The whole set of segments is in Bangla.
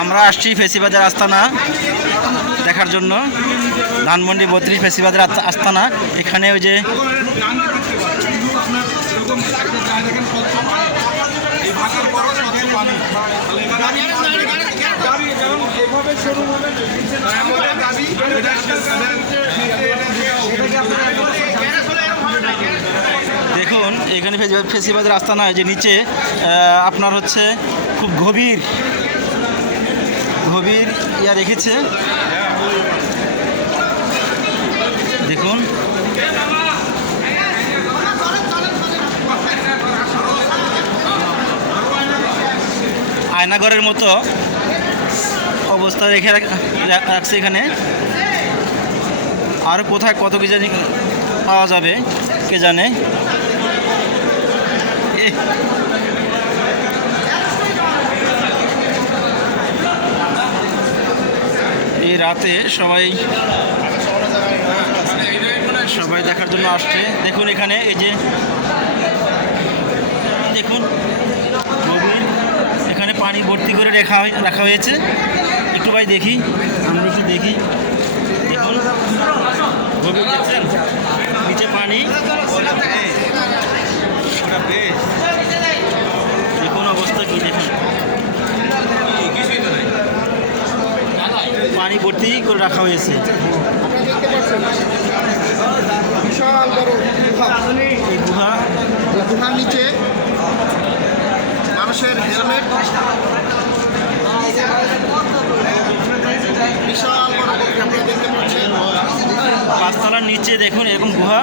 আমরা আসছি ফেসিবাদের আস্তানা দেখার জন্য। ধানমন্ডি বত্রিশ ফেসিবাদের আস্তা- আস্তানা। এখানে ওই যে দেখুন, এখানে ফেসিবাদ ফেসিবাদের আস্তানায় যে নিচে আপনার হচ্ছে খুব গভীর গভীর ইয়া রেখেছে। দেখুন। আয়নাগরের মতো অবস্থা রেখে রাখ- রাখছে এখানে। আর কোথায় কত কি জানি পাওয়া যাবে, কে জানে। এই রাতে সবাই সবাই দেখার জন্য আসছে। দেখুন এখানে, এই যে, দেখুন এখানে পানি ভর্তি করে রাখা রাখা হয়েছে। একটু ভাই দেখি, আমরা একটু দেখি। দেখুন দেখছেন? নিচে পানি দেখুন অবস্থা কি দেখুন পানি ভর্তি করে রাখা হয়েছে। বিশাল বড় গুহা এই গুহা গুহার নিচে মানুষের হেলমেট বিশাল বড় আপনারা দেখতে পাচ্ছেন পাঁচতলার নিচে দেখুন এরকম গুহা।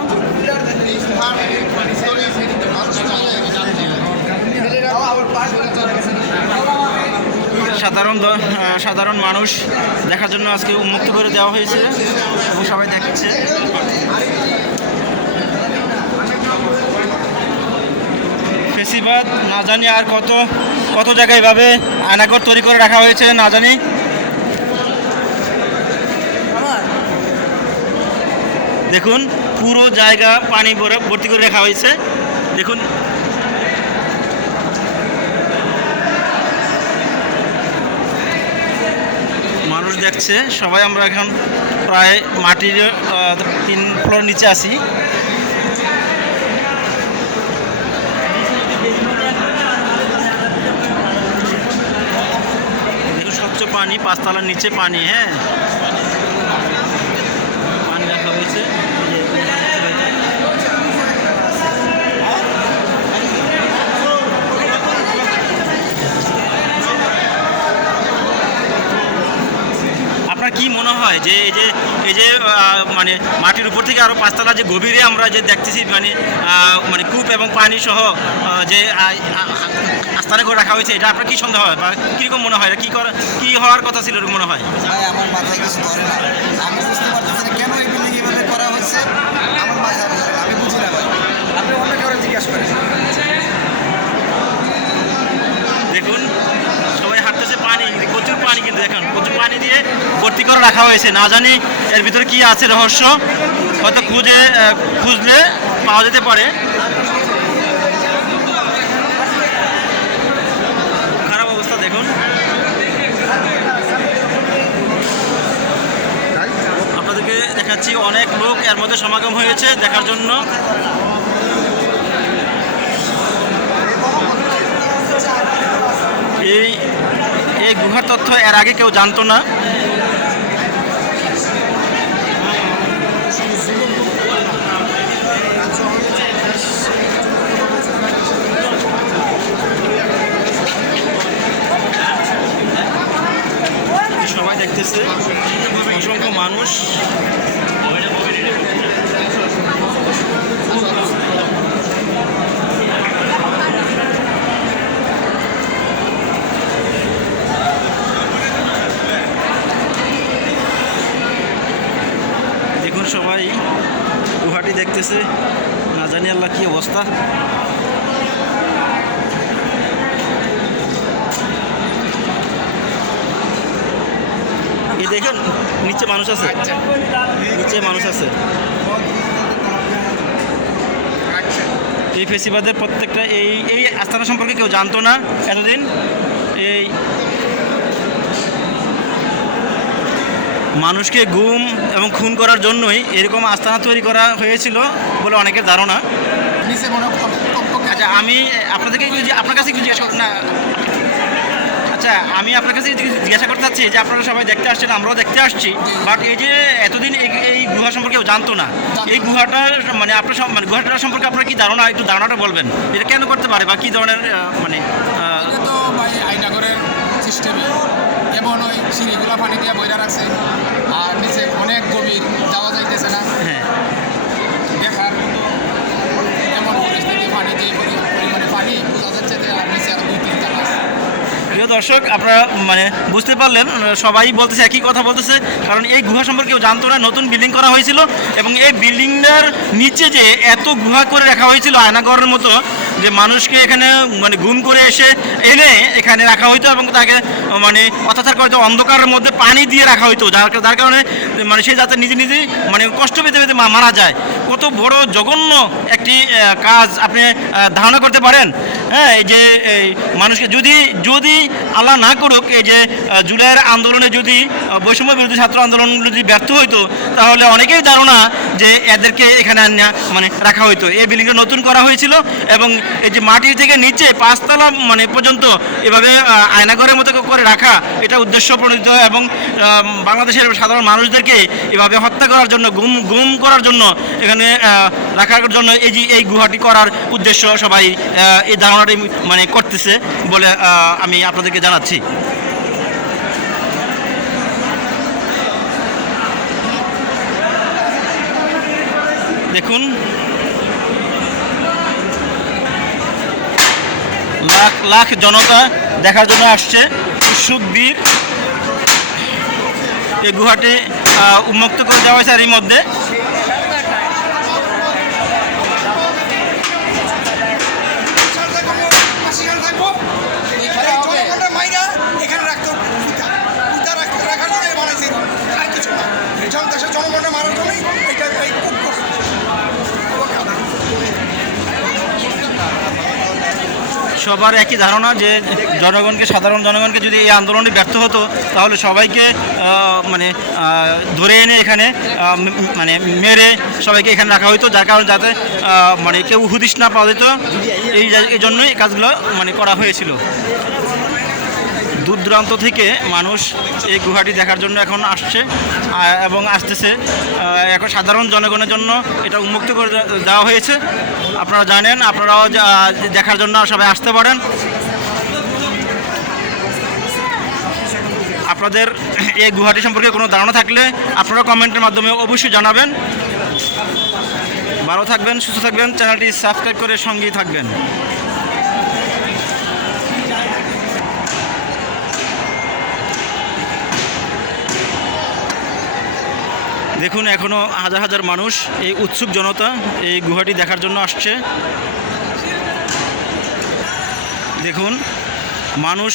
সাধারণ সাধারণ মানুষ দেখার জন্য আজকে উন্মুক্ত করে দেওয়া হয়েছে। এবং সবাই দেখাচ্ছে ফেসিবাদ, না জানি আর কত কত জায়গায় এভাবে আয়নাঘর তৈরি করে রাখা হয়েছে, না জানি। দেখুন, পুরো জায়গা পানি ভরে- ভর্তি করে রাখা হয়েছে। দেখুন মানুষ দেখছে। সবাই আমরা এখন প্রায় মাটির তিন ফ্লোর নিচে আছি। স্বচ্ছ পানি, পাঁচতলার নিচে পানি হ্যাঁ? পানি রাখা হয়েছে এই যে- আপনার কি মনে হয় যে এই যে এই যে মানে মাটির উপর থেকে আরও পাঁচতলা যে গভীরে আমরা যে দেখতেছি মানে মানে কূপ এবং পানি সহ যে আহ, করে রাখা হয়েছে এটা আপনার কী সন্দেহ হয়? বা কীরকম মনে হয়? এটা কি করা কী হওয়ার কথা ছিল মনে হয়? আমার মাথায় কিছু ধরে না। আমি বুঝতে পারতেছি না কেন এই বিল্ডিং এভাবে করা হয়েছে। আমার মাথায় ধরে না আমি বুঝি না ভাই। আপনি অন্য কারও জিজ্ঞেস করেন। দেখুন সবাই হাঁটতেছে পানি প্রচুর পানি কিন্তু দেখুন প্রচুর পানি দিয়ে করে রাখা হয়েছে। না জানি এর ভিতরে কি আছে রহস্য। হয়তো খুঁজে খুঁজলে পাওয়া যেতে পারে। খারাপ অবস্থা, দেখুন। আপনাদেরকে দেখাচ্ছি অনেক লোক এর মধ্যে সমাগম হয়েছে দেখার জন্য। এই এই গুহার তথ্য এর আগে কেউ জানতো না। দেখতেছে অসংখ্য মানুষ। দেখুন সবাই গুহাটি দেখতেছে। না জানি আল্লাহ কি অবস্থা। এই দেখুন নিচে মানুষ আছে। নিচে মানুষ আছে। এই ফেসিবাদের প্রত্যেকটা এই এই আস্থানা সম্পর্কে কেউ জানতো না এতদিন। এই মানুষকে গুম এবং খুন করার জন্যই এরকম আস্থানা তৈরি করা হয়েছিল বলে অনেকের ধারণা। আচ্ছা আমি আপনাদেরকে আপনার কাছে জিজ্ঞাসা না আচ্ছা আমি আপনার কাছে জিজ্ঞাসা করতে চাচ্ছি যে আপনারা সবাই দেখতে আসছেন, আমরাও দেখতে আসছি। বাট এই যে এতদিন এই- গুহা সম্পর্কে জানতো না, এই গুহাটার মানে আপনার মানে গুহাটার সম্পর্কে আপনার কি ধারণা, একটু ধারণাটা বলবেন। এটা কেন করতে পারে বা কি ধরনের মানে তো সিস্টেমে যেমন ওই সিঁড়িগুলো পানি দিয়ে বইরা রাখছে, আর নিচে অনেক গভীর, যাওয়া যাইতেছে না হ্যাঁ দেখার মতো এমন পরিস্থিতি পানি যে পরি- পরিমাণে পানি বোঝা যাচ্ছে যে আর নিচে আরও দুই তিনটা মাছ প্রিয় দর্শক, আপনারা মানে বুঝতে পারলেন সবাই বলতেছে একই কথা বলতেছে, কারণ এই গুহা সম্পর্কেও জানতো না, নতুন বিল্ডিং করা হয়েছিল এবং এই বিল্ডিংটার নিচে যে এত গুহা করে রাখা হয়েছিল আয়নাগরের মতো যে মানুষকে এখানে মানে গুম করে এসে এনে এখানে রাখা হইতো এবং তাকে মানে অত্যাচার করে অন্ধকারের মধ্যে পানি দিয়ে রাখা হইতো, যার যার কারণে মানে সে যাতে নিজে নিজেই মানে কষ্ট পেতে পেতে মারা যায়। কত বড় জঘন্য একটি কাজ আপনি ধারণা করতে পারেন। হ্যাঁ এই যে মানুষকে যদি যদি আল্লাহ না করুক, এই যে জুলাইয়ের আন্দোলনে যদি বৈষম্য বিরোধী ছাত্র আন্দোলন যদি ব্যর্থ হইতো, তাহলে অনেকেই ধারণা যে এদেরকে এখানে মানে রাখা হইতো। এই বিল্ডিংটা নতুন করা হয়েছিল এবং এই যে মাটির থেকে নিচে পাঁচতলা মানে পর্যন্ত এভাবে আয়নাঘরের মতো করে রাখা, এটা উদ্দেশ্য প্রণীত এবং বাংলাদেশের সাধারণ মানুষদেরকে এভাবে হত্যা করার জন্য, গুম গুম করার জন্য এখানে রাখার জন্য এই যে, এই গুহাটি করার উদ্দেশ্য সবাই এই ধারণাটি মানে করতেছে বলে আমি আপনাদেরকে জানাচ্ছি। দেখুন। লাখ লাখ জনতা দেখার জন্য আসছে। সুখবীর এই গুহাটি উন্মুক্ত করে দেওয়া হয়েছে এর মধ্যে এখানে রাখতো রাখার জন্য বানাইছে আর কিছু না দেশের জনগণের মারার জন্যই এটা এই খুব করছে সবার একই ধারণা যে জনগণকে, সাধারণ জনগণকে যদি এই আন্দোলনে ব্যর্থ হতো, তাহলে সবাইকে মানে ধরে এনে এখানে মানে মেরে সবাইকে এখানে রাখা হতো যার কারণে যাতে মানে কেউ হুদিস না পাওয়া যেত। এই জন্যই কাজগুলো মানে করা হয়েছিল। দূর দূরান্ত থেকে মানুষ এই গুহাটি দেখার জন্য এখন আসছে এবং আসতেছে। এখন সাধারণ জনগণের জন্য এটা উন্মুক্ত করে দেওয়া হয়েছে। আপনারা জানেন, আপনারাও দেখার জন্য সবাই আসতে পারেন। আপনাদের এই গুহাটি সম্পর্কে কোনো ধারণা থাকলে আপনারা কমেন্টের মাধ্যমে অবশ্যই জানাবেন। ভালো থাকবেন, সুস্থ থাকবেন, চ্যানেলটি সাবস্ক্রাইব করে সঙ্গেই থাকবেন। দেখুন এখনও হাজার হাজার মানুষ এই উৎসুক জনতা এই গুহাটি দেখার জন্য আসছে। দেখুন, মানুষ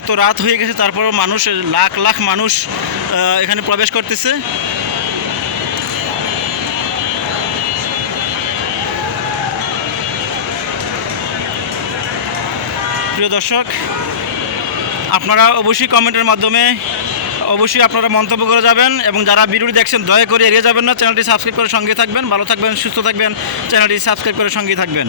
এত রাত হয়ে গেছে, তারপরও মানুষ, লাখ লাখ মানুষ এখানে প্রবেশ করতেছে। প্রিয় দর্শক, আপনারা অবশ্যই কমেন্টের মাধ্যমে অবশ্যই আপনারা মন্তব্য করে যাবেন এবং যারা ভিডিওটি দেখছেন, দয়া করে এড়িয়ে যাবেন না। চ্যানেলটি সাবস্ক্রাইব করে সঙ্গে থাকবেন। ভালো থাকবেন, সুস্থ থাকবেন। চ্যানেলটি সাবস্ক্রাইব করে সঙ্গে থাকবেন।